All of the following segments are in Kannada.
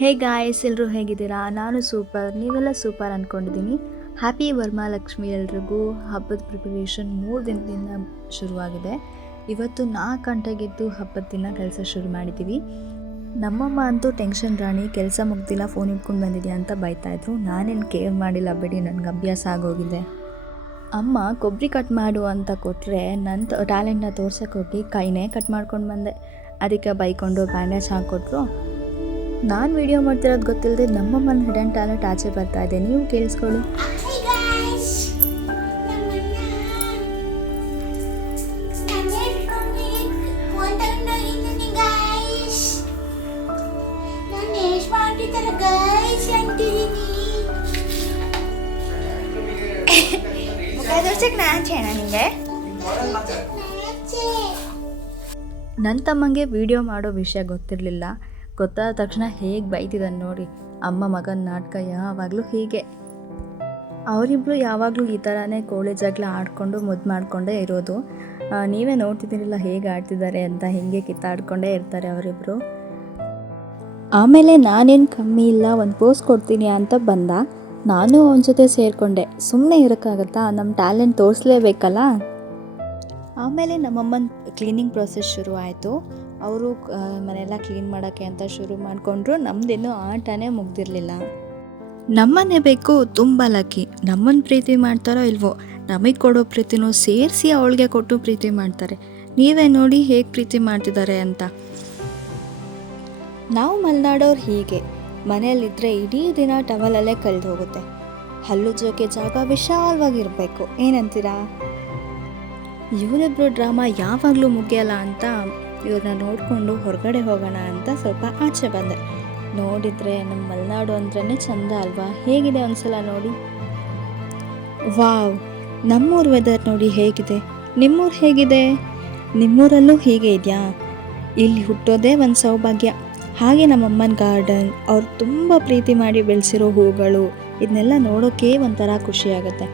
ಹೇ ಗಾಯ್ಸ್, ಎಲ್ಲರೂ ಹೇಗಿದ್ದೀರಾ? ನಾನು ಸೂಪರ್, ನೀವೆಲ್ಲ ಸೂಪರ್ ಅಂದ್ಕೊಂಡಿದ್ದೀನಿ. ಹ್ಯಾಪಿ ವರಮಹಾಲಕ್ಷ್ಮಿ ಎಲ್ರಿಗೂ. ಹಬ್ಬದ ಪ್ರಿಪರೇಷನ್ 3 ದಿನದಿಂದ ಶುರುವಾಗಿದೆ. ಇವತ್ತು 4 ಗಂಟೆಗೆದ್ದು ಹಬ್ಬದ ದಿನ ಕೆಲಸ ಶುರು ಮಾಡಿದ್ದೀವಿ. ನಮ್ಮಮ್ಮ ಅಂತೂ ಟೆನ್ಷನ್ ರಾಣಿ, ಕೆಲಸ ಮುಗ್ದಿಲ್ಲ, ಫೋನ್ ಇಟ್ಕೊಂಡು ಬಂದಿದ್ಯಾ ಅಂತ ಬೈತಾಯಿದ್ರು. ನಾನೇನು ಕೇರ್ ಮಾಡಿಲ್ಲ ಬಿಡಿ, ನನಗೆ ಅಭ್ಯಾಸ ಆಗೋಗಿದೆ. ಅಮ್ಮ ಕೊಬ್ಬರಿ ಕಟ್ ಮಾಡು ಅಂತ ಕೊಟ್ಟರೆ ನನ್ನ ಟ್ಯಾಲೆಂಟ್ನ ತೋರ್ಸೋಕ್ಕೋಗಿ ಕೈನೇ ಕಟ್ ಮಾಡ್ಕೊಂಡು ಬಂದೆ. ಅದಕ್ಕೆ ಬೈಕೊಂಡು ಬ್ಯಾಂಡೇಜ್ ಹಾಕ್ಕೊಟ್ರು. ನಾನು ವಿಡಿಯೋ ಮಾಡ್ತಿರೋದು ಗೊತ್ತಿಲ್ಲದೆ ನಮ್ಮಮ್ಮನ ಹಿಡನ್ ಟ್ಯಾಲೆಂಟ್ ಆಚೆ ಬರ್ತಾ ಇದೆ. ನೀವು ಕೇಳಿಸ್ಕೊಳ್ಳಿ. ನನ್ನ ತಮ್ಮಂಗೆ ವಿಡಿಯೋ ಮಾಡೋ ವಿಷಯ ಗೊತ್ತಿರಲಿಲ್ಲ. ಗೊತ್ತಾದ ತಕ್ಷಣ ಹೇಗೆ ಬೈತಿದ್ದಾನೆ ನೋಡಿ. ಅಮ್ಮ ಮಗನ ನಾಟಕ ಯಾವಾಗಲೂ ಹೀಗೆ. ಅವರಿಬ್ಬರು ಯಾವಾಗಲೂ ಈ ಥರನೇ ಕೋಳಿ ಜಗಳ ಆಡಿಕೊಂಡು ಮುದ್ದು ಮಾಡಿಕೊಂಡೇ ಇರೋದು. ನೀವೇ ನೋಡ್ತಿದ್ದೀರಿಲ್ಲ ಹೇಗೆ ಆಡ್ತಿದ್ದಾರೆ ಅಂತ. ಹಿಂಗೆ ಕಿತ್ತಾಡ್ಕೊಂಡೇ ಇರ್ತಾರೆ ಅವರಿಬ್ಬರು. ಆಮೇಲೆ ನಾನೇನು ಕಮ್ಮಿ ಇಲ್ಲ, ಒಂದು ಪೋಸ್ ಕೊಡ್ತೀನಿ ಅಂತ ಬಂದ. ನಾನು ಅವನ ಜೊತೆ ಸೇರಿಕೊಂಡೆ. ಸುಮ್ಮನೆ ಇರೋಕ್ಕಾಗತ್ತಾ? ನಮ್ಮ ಟ್ಯಾಲೆಂಟ್ ತೋರಿಸ್ಲೇಬೇಕಲ್ಲ. ಆಮೇಲೆ ನಮ್ಮಮ್ಮನ ಕ್ಲೀನಿಂಗ್ ಪ್ರೊಸೆಸ್ ಶುರು ಆಯಿತು. ಅವರು ಮನೆಯೆಲ್ಲ ಕ್ಲೀನ್ ಮಾಡೋಕ್ಕೆ ಅಂತ ಶುರು ಮಾಡಿಕೊಂಡ್ರು. ನಮ್ಮದೇನು ಆಟನೇ ಮುಗ್ದಿರಲಿಲ್ಲ. ನಮ್ಮನ್ನೇ ಬೇಕು ತುಂಬ ಲಕ್ಕಿ. ನಮ್ಮನ್ನು ಪ್ರೀತಿ ಮಾಡ್ತಾರೋ ಇಲ್ವೋ, ನಮಗೆ ಕೊಡೋ ಪ್ರೀತಿನೂ ಸೇರಿಸಿ ಅವಳಿಗೆ ಕೊಟ್ಟು ಪ್ರೀತಿ ಮಾಡ್ತಾರೆ. ನೀವೇ ನೋಡಿ ಹೇಗೆ ಪ್ರೀತಿ ಮಾಡ್ತಿದ್ದಾರೆ ಅಂತ. ನಾವು ಮಲೆನಾಡೋರು ಹೀಗೆ, ಮನೆಯಲ್ಲಿದ್ದರೆ ಇಡೀ ದಿನ ಟವಲಲ್ಲೇ ಕಳೆದು ಹೋಗುತ್ತೆ. ಹಲ್ಲುಜ್ಜೋಕೆ ಜಾಗ ವಿಶಾಲವಾಗಿರಬೇಕು, ಏನಂತೀರಾ? ಇವರಿಬ್ರು ಡ್ರಾಮಾ ಯಾವಾಗಲೂ ಮುಗಿಯಲ್ಲ ಅಂತ ಇವ್ರನ್ನ ನೋಡಿಕೊಂಡು ಹೊರಗಡೆ ಹೋಗೋಣ ಅಂತ ಸ್ವಲ್ಪ ಆಚೆ ಬಂದೆ. ನೋಡಿದರೆ ನಮ್ಮ ಮಲೆನಾಡು ಅಂದ್ರೇ ಚಂದ ಅಲ್ವಾ? ಹೇಗಿದೆ ಒಂದ್ಸಲ ನೋಡಿ. ವಾವ್, ನಮ್ಮೂರ ವೆದರ್ ನೋಡಿ ಹೇಗಿದೆ. ನಿಮ್ಮೂರು ಹೇಗಿದೆ? ನಿಮ್ಮೂರಲ್ಲೂ ಹೀಗೆ ಇದೆಯಾ? ಇಲ್ಲಿ ಹುಟ್ಟೋದೇ ಒಂದು ಸೌಭಾಗ್ಯ. ಹಾಗೆ ನಮ್ಮಮ್ಮನ ಗಾರ್ಡನ್, ಅವ್ರು ತುಂಬ ಪ್ರೀತಿ ಮಾಡಿ ಬೆಳೆಸಿರೋ ಹೂಗಳು, ಇದನ್ನೆಲ್ಲ ನೋಡೋಕ್ಕೆ ಒಂಥರ ಖುಷಿಯಾಗುತ್ತೆ.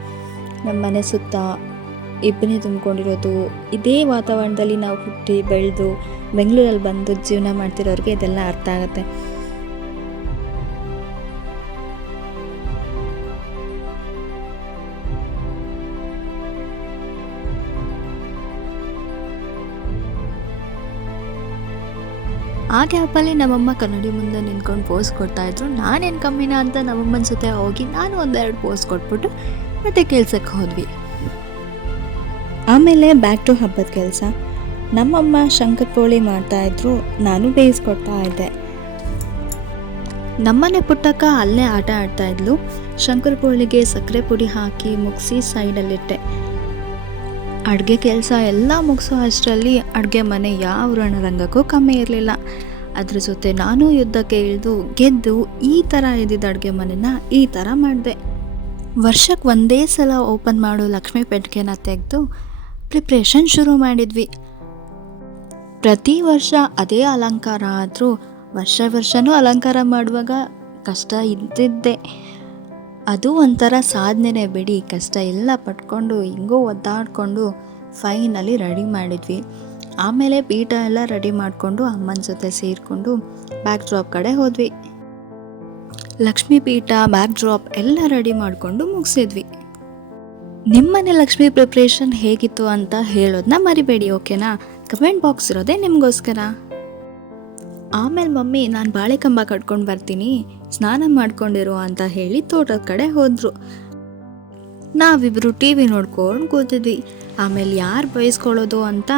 ನಮ್ಮ ಮನೆ ಸುತ್ತ ಇಬ್ಬನಿ ತುಂಬಿಕೊಂಡಿರೋದು, ಇದೇ ವಾತಾವರಣದಲ್ಲಿ ನಾವು ಹುಟ್ಟಿ ಬೆಳೆದು ಬೆಂಗಳೂರಲ್ಲಿ ಬಂದು ಜೀವನ ಮಾಡ್ತಿರೋರಿಗೆ ಇದೆಲ್ಲ ಅರ್ಥ ಆಗುತ್ತೆ. ಆ ಗ್ಯಾಪಲ್ಲಿ ನಮ್ಮಮ್ಮ ಕನ್ನಡಿ ಮುಂದೆ ನಿಂತ್ಕೊಂಡು ಪೋಸ್ ಕೊಡ್ತಾಯಿದ್ರು. ನಾನೇನು ಕಮ್ಮಿನ ಅಂತ ನಮ್ಮಮ್ಮನ ಜೊತೆ ಹೋಗಿ ನಾನು 1-2 ಪೋಸ್ ಕೊಟ್ಬಿಟ್ಟು ಮತ್ತೆ ಕೆಲ್ಸಕ್ಕೆ ಹೋದ್ವಿ. ಆಮೇಲೆ ಬ್ಯಾಕ್ ಟು ಹಬ್ಬದ ಕೆಲಸ. ನಮ್ಮಮ್ಮ ಶಂಕರಪೋಳಿ ಮಾಡ್ತಾಯಿದ್ರು, ನಾನು ಬೇಯಿಸ್ಕೊಡ್ತಾ ಇದ್ದೆ. ನಮ್ಮನೆ ಪುಟ್ಟಕ್ಕ ಅಲ್ಲೇ ಆಟ ಆಡ್ತಾಯಿದ್ಲು. ಶಂಕರಪೋಳಿಗೆ ಸಕ್ಕರೆ ಪುಡಿ ಹಾಕಿ ಮುಗಿಸಿ ಸೈಡಲ್ಲಿಟ್ಟೆ. ಅಡುಗೆ ಕೆಲಸ ಎಲ್ಲ ಮುಗಿಸೋ ಅಷ್ಟರಲ್ಲಿ ಅಡುಗೆ ಮನೆ ಯಾವ ರಣರಂಗಕ್ಕೂ ಕಮ್ಮಿ ಇರಲಿಲ್ಲ. ಅದ್ರ ಜೊತೆ ನಾನು ಯುದ್ಧಕ್ಕೆ ಇಳಿದು ಗೆದ್ದು ಈ ಥರ ಇದ್ದಿದ್ದ ಅಡುಗೆ ಮನೆನ ಈ ಥರ ಮಾಡಿದೆ. ವರ್ಷಕ್ಕೆ ಒಂದೇ ಸಲ ಓಪನ್ ಮಾಡೋ ಲಕ್ಷ್ಮೀ ಪೆಟ್ಟಿಗೆನ ತೆಗೆದು ಪ್ರಿಪ್ರೇಷನ್ ಶುರು ಮಾಡಿದ್ವಿ. ಪ್ರತಿ ವರ್ಷ ಅದೇ ಅಲಂಕಾರ ಆದರೂ ವರ್ಷನೂ ಅಲಂಕಾರ ಮಾಡುವಾಗ ಕಷ್ಟ ಇದ್ದಿದ್ದೆ. ಅದು ಒಂಥರ ಸಾಧನೆನೇ ಬಿಡಿ. ಕಷ್ಟ ಎಲ್ಲ ಪಟ್ಕೊಂಡು ಹಿಂಗೋ ಒದ್ದಾಡಿಕೊಂಡು ಫೈನಲಿ ರೆಡಿ ಮಾಡಿದ್ವಿ. ಆಮೇಲೆ ಪೀಠ ಎಲ್ಲ ರೆಡಿ ಮಾಡಿಕೊಂಡು ಅಮ್ಮನ ಜೊತೆ ಸೇರಿಕೊಂಡು ಬ್ಯಾಕ್ ಡ್ರಾಪ್ ಕಡೆ ಹೋದ್ವಿ. ಲಕ್ಷ್ಮೀ ಪೀಠ, ಬ್ಯಾಕ್ ಡ್ರಾಪ್ ಎಲ್ಲ ರೆಡಿ ಮಾಡಿಕೊಂಡು ಮುಗಿಸಿದ್ವಿ. ನಿಮ್ಮನೆ ಲಕ್ಷ್ಮೀ ಪ್ರಿಪ್ರೇಷನ್ ಹೇಗಿತ್ತು ಅಂತ ಹೇಳೋದನ್ನ ಮರಿಬೇಡಿ, ಓಕೆನಾ? ಕಮೆಂಟ್ ಬಾಕ್ಸ್ ಇರೋದೇ ನಿಮಗೋಸ್ಕರ. ಆಮೇಲೆ ಮಮ್ಮಿ ನಾನು ಬಾಳೆಕಂಬ ಕಟ್ಕೊಂಡು ಬರ್ತೀನಿ, ಸ್ನಾನ ಮಾಡ್ಕೊಂಡಿರೋ ಅಂತ ಹೇಳಿ ತೋಟದ ಕಡೆ ಹೋದರು. ನಾವಿಬ್ಬರು TV ನೋಡ್ಕೊಂಡು ಕೂತಿದ್ವಿ. ಆಮೇಲೆ ಯಾರು ಬಯಸ್ಕೊಳ್ಳೋದು ಅಂತ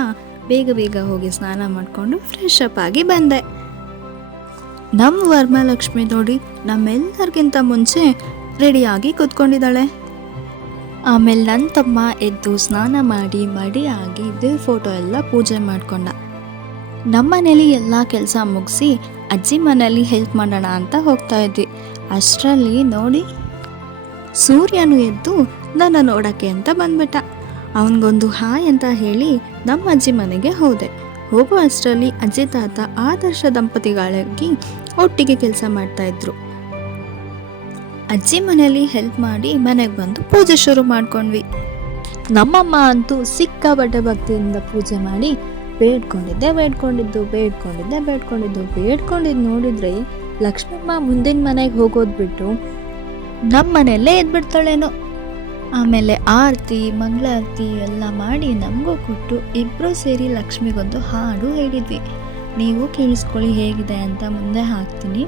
ಬೇಗ ಹೋಗಿ ಸ್ನಾನ ಮಾಡಿಕೊಂಡು ಫ್ರೆಶ್ ಅಪ್ ಆಗಿ ಬಂದೆ. ನಮ್ಮ ವರಮಹಾಲಕ್ಷ್ಮಿ ನೋಡಿ ನಮ್ಮೆಲ್ಲರಿಗಿಂತ ಮುಂಚೆ ರೆಡಿಯಾಗಿ ಕೂತ್ಕೊಂಡಿದ್ದಾಳೆ. ಆಮೇಲೆ ನನ್ನ ತಮ್ಮ ಎದ್ದು ಸ್ನಾನ ಮಾಡಿ ಮಡಿಯಾಗಿ ದೇವ್ರ ಫೋಟೋ ಎಲ್ಲ ಪೂಜೆ ಮಾಡ್ಕೊಂಡ. ನಮ್ಮನೇಲಿ ಎಲ್ಲ ಕೆಲಸ ಮುಗಿಸಿ ಅಜ್ಜಿ ಮನೇಲಿ ಹೆಲ್ಪ್ ಮಾಡೋಣ ಅಂತ ಹೋಗ್ತಾ ಇದ್ವಿ. ಅಷ್ಟರಲ್ಲಿ ನೋಡಿ ಸೂರ್ಯನು ಎದ್ದು ನನ್ನ ನೋಡೋಕ್ಕೆ ಅಂತ ಬಂದ್ಬಿಟ್ಟ. ಅವನಿಗೊಂದು ಹಾಯ್ ಅಂತ ಹೇಳಿ ನಮ್ಮ ಅಜ್ಜಿ ಮನೆಗೆ ಹೋದೆ. ಹೋಗೋ ಅಷ್ಟರಲ್ಲಿ ಅಜ್ಜಿ ತಾತ ಆದರ್ಶ ದಂಪತಿಗಳಾಗಿ ಒಟ್ಟಿಗೆ ಕೆಲಸ ಮಾಡ್ತಾಯಿದ್ರು. ಅಜ್ಜಿ ಮನೇಲಿ ಹೆಲ್ಪ್ ಮಾಡಿ ಮನೆಗೆ ಬಂದು ಪೂಜೆ ಶುರು ಮಾಡ್ಕೊಂಡ್ವಿ. ನಮ್ಮಮ್ಮ ಅಂತೂ ಸಿಕ್ಕಾಪಟ್ಟೆ ಭಕ್ತಿಯಿಂದ ಪೂಜೆ ಮಾಡಿ ಬೇಡ್ಕೊಂಡಿದ್ದು ನೋಡಿದ್ರೆ ಲಕ್ಷ್ಮಮ್ಮ ಮುಂದಿನ ಮನೆಗೆ ಹೋಗೋದು ಬಿಟ್ಟು ನಮ್ಮ ಮನೆಯಲ್ಲೇ ಎದ್ಬಿಡ್ತಾಳೇನೋ. ಆಮೇಲೆ ಆರತಿ ಮಂಗಳಾರತಿ ಎಲ್ಲ ಮಾಡಿ ನಮಗೂ ಕೊಟ್ಟು ಇಬ್ಬರು ಸೇರಿ ಲಕ್ಷ್ಮಿಗೊಂದು ಹಾಡು ಹೇಳಿದ್ವಿ. ನೀವು ಕೇಳಿಸ್ಕೊಳ್ಳಿ ಹೇಗಿದೆ ಅಂತ ಮುಂದೆ ಹಾಕ್ತೀನಿ.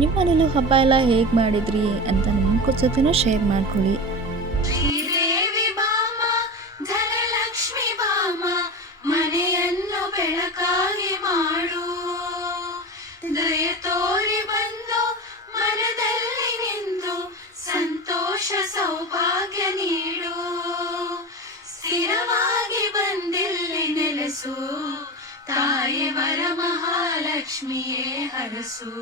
ನಿಮ್ಮ ಮನೇಲೂ ಹಬ್ಬ ಎಲ್ಲ ಹೇಗೆ ಮಾಡಿದ್ರಿ ಅಂತ ನಿಮ್ಮ ಜೊತೆನೂ ಶೇರ್ ಮಾಡ್ಕೊಳ್ಳಿ. ಶ್ರೀದೇವಿ ಬಾಮ ಧನಲಕ್ಷ್ಮಿ ಬಾಮ ಮನೆಯನ್ನು ಬೆಳಕಾಗಿ ಮಾಡು, ದಯ ತೋರಿ ಬಂದು ಮನದಲ್ಲಿ ನಿಂತು ಸಂತೋಷ ಸೌಭಾಗ್ಯ ನೀಡು, ಸ್ಥಿರವಾಗಿ ಬಂದಿಲ್ಲಿ ನೆಲೆಸು, ತಾಯಿ ವರಮಹಾಲಕ್ಷ್ಮಿಯೇ ಹರಸು.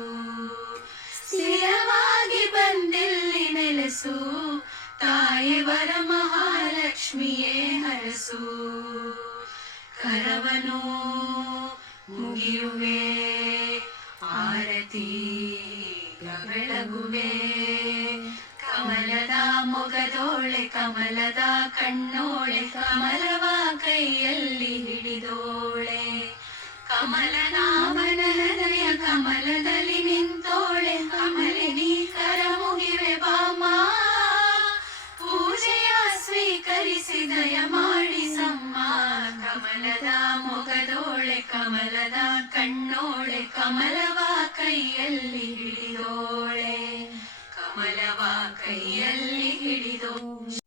ಸ್ಥಿರವಾಗಿ ಬಂದಿಲ್ಲಿ ನೆಲೆಸು, ತಾಯಿ ವರಮಹಾಲಕ್ಷ್ಮಿಯೇ ಹರಸು. ಕರವನು ಮುಗಿಯುವೆ ಆರತಿ ಬೆಳಗುವೆ, ಕಮಲದ ಮೊಗದೋಳೆ ಕಮಲದ ಕಣ್ಣೋಳೆ ಕಮಲವ ಕೈಯಲ್ಲಿ ಹಿಡಿದೋಳೆ, ಕಮಲನಾಭನ ಹೃದಯ ಕಮಲದಲ್ಲಿ ನಿಂತೋಳೆ, ಕಮಲಿನಿ ಕರ ಮುಗಿವೆ ಬಾಮ, ಪೂಜೆಯ ಸ್ವೀಕರಿಸಿ ದಯ ಮಾಡಿಸಮ್ಮ, ಕಮಲದ ಮೊಗದೋಳೆ ಕಮಲದ ಕಣ್ಣೋಳೆ ಕಮಲವ ಕೈಯಲ್ಲಿ ಹಿಡಿದೋಳೆ, ಕಮಲವ ಕೈಯಲ್ಲಿ ಹಿಡಿದೋಳೆ.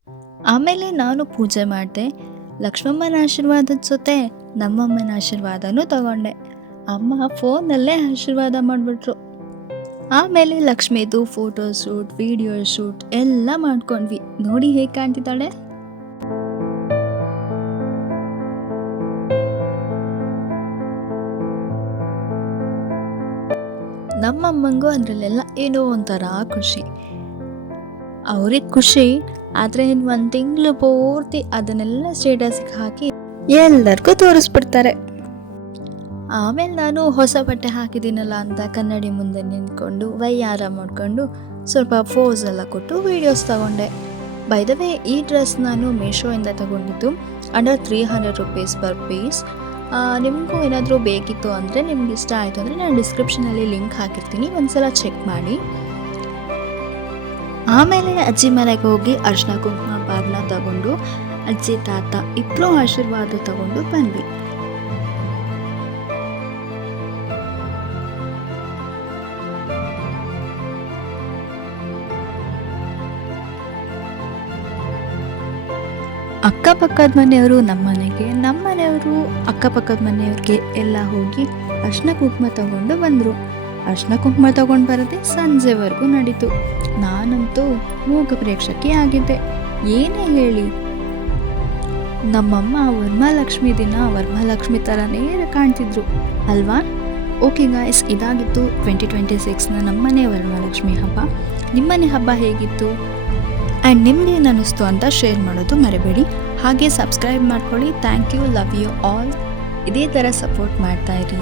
ಆಮೇಲೆ ನಾನು ಪೂಜೆ ಮಾಡಿದೆ. ಲಕ್ಷ್ಮಮ್ಮನ ಆಶೀರ್ವಾದದ ಜೊತೆ ನಮ್ಮಮ್ಮನ ಆಶೀರ್ವಾದನೂ ತಗೊಂಡೆ. ಅಮ್ಮ ಫೋನಲ್ಲೇ ಆಶೀರ್ವಾದ ಮಾಡಿಬಿಟ್ರು. ಆಮೇಲೆ ಲಕ್ಷ್ಮಿದು ಫೋಟೋ ಶೂಟ್ ವಿಡಿಯೋ ಶೂಟ್ ಎಲ್ಲ ಮಾಡ್ಕೊಂಡ್ವಿ. ನೋಡಿ ಹೇಗೆ ಕಾಣ್ತಿದ್ದಾಳೆ. ನಮ್ಮಮ್ಮಂಗೂ ಅದರಲ್ಲೆಲ್ಲ ಏನೋ ಒಂಥರ ಖುಷಿ. ಅವ್ರಿಗೆ ಖುಷಿ, ಆದರೆ ಇನ್ನು 1 ತಿಂಗಳು ಪೂರ್ತಿ ಅದನ್ನೆಲ್ಲ ಸ್ಟೇಟಸ್ಗೆ ಹಾಕಿ ಎಲ್ಲರಿಗೂ ತೋರಿಸ್ಬಿಡ್ತಾರೆ. ಆಮೇಲೆ ನಾನು ಹೊಸ ಬಟ್ಟೆ ಹಾಕಿದ್ದೀನಲ್ಲ ಅಂತ ಕನ್ನಡಿ ಮುಂದೆ ನಿಂತ್ಕೊಂಡು ವೈಯಾರ ಮಾಡಿಕೊಂಡು ಸ್ವಲ್ಪ ಫೋಸ್ ಎಲ್ಲ ಕೊಟ್ಟು ವೀಡಿಯೋಸ್ ತಗೊಂಡೆ. ಬೈ ದ ವೇ ಈ ಡ್ರೆಸ್ ನಾನು ಮೀಶೋಯಿಂದ ತಗೊಂಡಿದ್ದು. Under 300 rupees per piece. ನಿಮಗೂ ಏನಾದರೂ ಬೇಕಿತ್ತು ಅಂದರೆ, ನಿಮ್ಗೆ ಇಷ್ಟ ಆಯಿತು ಅಂದರೆ ನಾನು ಡಿಸ್ಕ್ರಿಪ್ಷನಲ್ಲಿ ಲಿಂಕ್ ಹಾಕಿರ್ತೀನಿ, ಒಂದ್ಸಲ ಚೆಕ್ ಮಾಡಿ. ಆಮೇಲೆ ಅಜ್ಜಿ ಮನೆಗೆ ಹೋಗಿ ಅರ್ಶಿನ ಕುಂಕುಮ ಬಾಗ್ನ ತಗೊಂಡು ಅಜ್ಜಿ ತಾತ ಇಬ್ಬರು ಆಶೀರ್ವಾದ ತಗೊಂಡು ಬಂದ್ವಿ. ಅಕ್ಕಪಕ್ಕದ ಮನೆಯವರು ನಮ್ಮ ಮನೆಗೆ, ನಮ್ಮ ಮನೆಯವರು ಅಕ್ಕಪಕ್ಕದ ಮನೆಯವ್ರಿಗೆ ಎಲ್ಲ ಹೋಗಿ ಅರ್ಶಿನ ಕುಂಕುಮ ತಗೊಂಡು ಬಂದರು. ಅರ್ಶಿನ ಕುಂಕುಮ ತಗೊಂಡು ಬರೋದೇ ಸಂಜೆವರೆಗೂ ನಡೀತು. ನಾನಂತೂ ಮೂಕ ಪ್ರೇಕ್ಷಕಿ ಆಗಿದ್ದೆ. ಏನೇ ಹೇಳಿ, ನಮ್ಮಮ್ಮ ವರಮಹಾಲಕ್ಷ್ಮಿ ದಿನ ವರಮಹಾಲಕ್ಷ್ಮಿ ಥರನೇ ಕಾಣ್ತಿದ್ರು ಅಲ್ವಾ. ಓಕೆ ಗಾಯ್ಸ್, ಇದಾಗಿತ್ತು 2026ನ ನಮ್ಮನೆ ವರಮಹಾಲಕ್ಷ್ಮಿ ಹಬ್ಬ. ನಿಮ್ಮನೆ ಹಬ್ಬ ಹೇಗಿತ್ತು ಆ್ಯಂಡ್ ನಿಮ್ಗೇನು ಅನ್ನಿಸ್ತು ಅಂತ ಶೇರ್ ಮಾಡೋದು ಮರಿಬೇಡಿ. ಹಾಗೆ ಸಬ್ಸ್ಕ್ರೈಬ್ ಮಾಡ್ಕೊಳ್ಳಿ. Thank you, love you all. ಇದೇ ಥರ ಸಪೋರ್ಟ್ ಮಾಡ್ತಾಯಿರಿ.